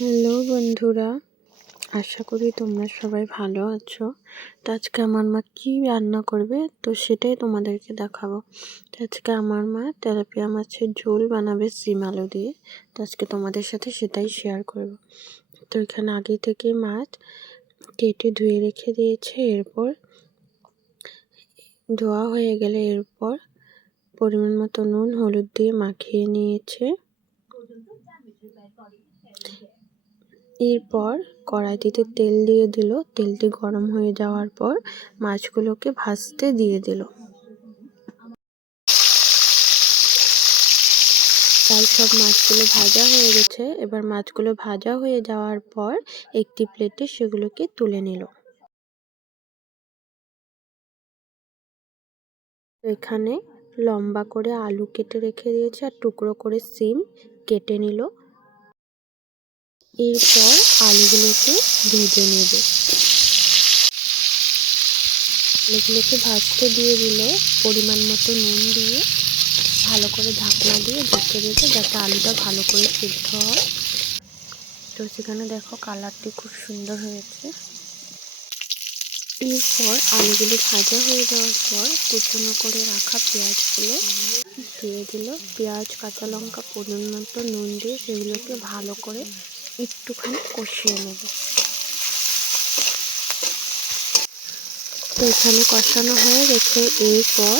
Hello বন্ধুরা, আশা করি তোমরা সবাই ভালো আছো। তো আজকে আমার মা কি রান্না করবে তো সেটাই তোমাদেরকে দেখাবো। তো আজকে আমার মা তেলাপিয়া মাছের ঝোল বানাবে সিম আলু দিয়ে। তো আজকে তোমাদের সাথে সেটাই শেয়ার করব। তো এখানে আগে থেকে মাছ কেটে ধুয়ে রেখে দিয়েছে। এরপর ধোয়া হয়ে গেলে এরপর পরিমাণ মতো নুন হলুদ দিয়ে মাখিয়ে নিয়েছে। এরপর কড়াইটিতে তেল দিয়ে দিল। তেলটি গরম হয়ে যাওয়ার পর মাছগুলোকে ভাজতে দিয়ে দিল। তাই সব মাছগুলো ভাজা হয়ে গেছে। এবার মাছগুলো ভাজা হয়ে যাওয়ার পর একটি প্লেটে সেগুলোকে তুলে নিল। এখানে লম্বা করে আলু কেটে রেখে দিয়েছে আর টুকরো করে সিম কেটে নিল। এরপর আলুগুলোকে ভেজে নেবে। আলুগুলোকে ভাজতে দিয়ে দিল। পরিমাণ মতো নুন দিয়ে ভালো করে ঢাকনা দিয়ে ঢেকে দেবে যাতে আলুটা ভালো করে সিদ্ধ হয়। তো সেখানে দেখো কালারটি খুব সুন্দর হয়েছে। এরপর আলুগুলি ভাজা হয়ে যাওয়ার পর কুচনো করে রাখা পেঁয়াজগুলো দিয়ে দিল। পেঁয়াজ কাঁচা লঙ্কা পরিমাণ মতো নুন দিয়ে সেগুলোকে ভালো করে একটুখানি কষিয়ে নেব। তো এখানে কষানো হয়ে গেছে। এরপর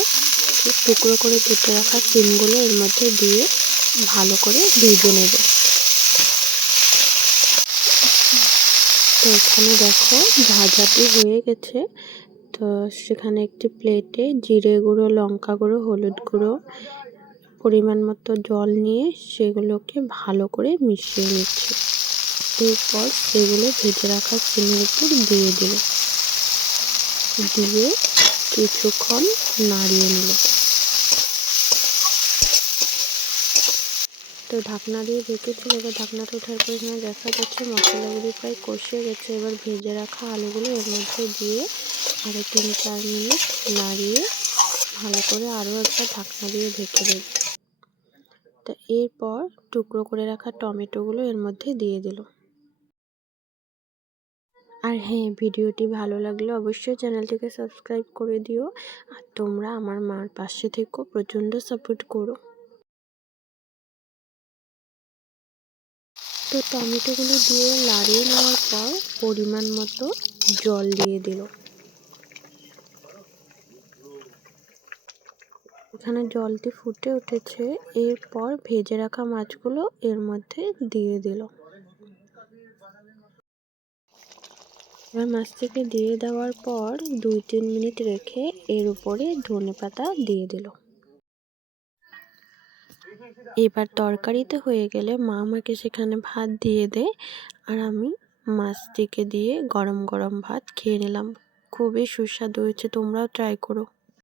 টুকরো করে কেটে রাখা সিমগুলো এর মধ্যে দিয়ে ভালো করে ভেজে নেবে। তো এখানে দেখো ভাজাটি হয়ে গেছে। তো সেখানে একটি প্লেটে জিরে গুঁড়ো, লঙ্কা গুঁড়ো, হলুদ গুঁড়ো, পরিমাণ মতো জল নিয়ে সেগুলোকে ভালো করে মিশিয়ে নিচ্ছে। এরপর সেগুলো ভেজে রাখা সিমের উপর দিয়ে দিল। দিয়ে কিছুক্ষণ নাড়িয়ে নিল। তো ঢাকনা দিয়ে ঢেকেছিল। এবার ঢাকনাটা ওঠার পর এখানে দেখা যাচ্ছে মশলাগুলি প্রায় কষে গেছে। এবার ভেজে রাখা আলুগুলো এর মধ্যে দিয়ে আরও 3-4 মিনিট নাড়িয়ে ভালো করে আরও একবার ঢাকনা দিয়ে ঢেকে দেবে। তো এরপর টুকরো করে রাখা টমেটোগুলো এর মধ্যে দিয়ে দিল। আর হ্যাঁ, ভিডিওটি ভালো লাগলে অবশ্যই চ্যানেলটিকে সাবস্ক্রাইব করে দিও। আর তোমরা আমার মার পাশে থেকো, প্রচণ্ড সাপোর্ট করো। তো টমেটোগুলো দিয়ে নাড়িয়ে নেওয়ার পর পরিমাণ মতো জল দিয়ে দিল। এখানে জলটি ফুটে উঠেছে। এরপর ভেজে রাখা মাছগুলো এর মধ্যে দিয়ে দিল। এবার মাছটিকে দিয়ে দেওয়ার পর 2-3 মিনিট রেখে এর উপরে ধনেপাতা দিয়ে দিল। এবার তরকারিতে হয়ে গেলে মা আমাকে সেখানে ভাত দিয়ে দেয় আর আমি মাছটিকে দিয়ে গরম গরম ভাত খেয়ে নিলাম। খুবই সুস্বাদু হয়েছে, তোমরাও ট্রাই করো।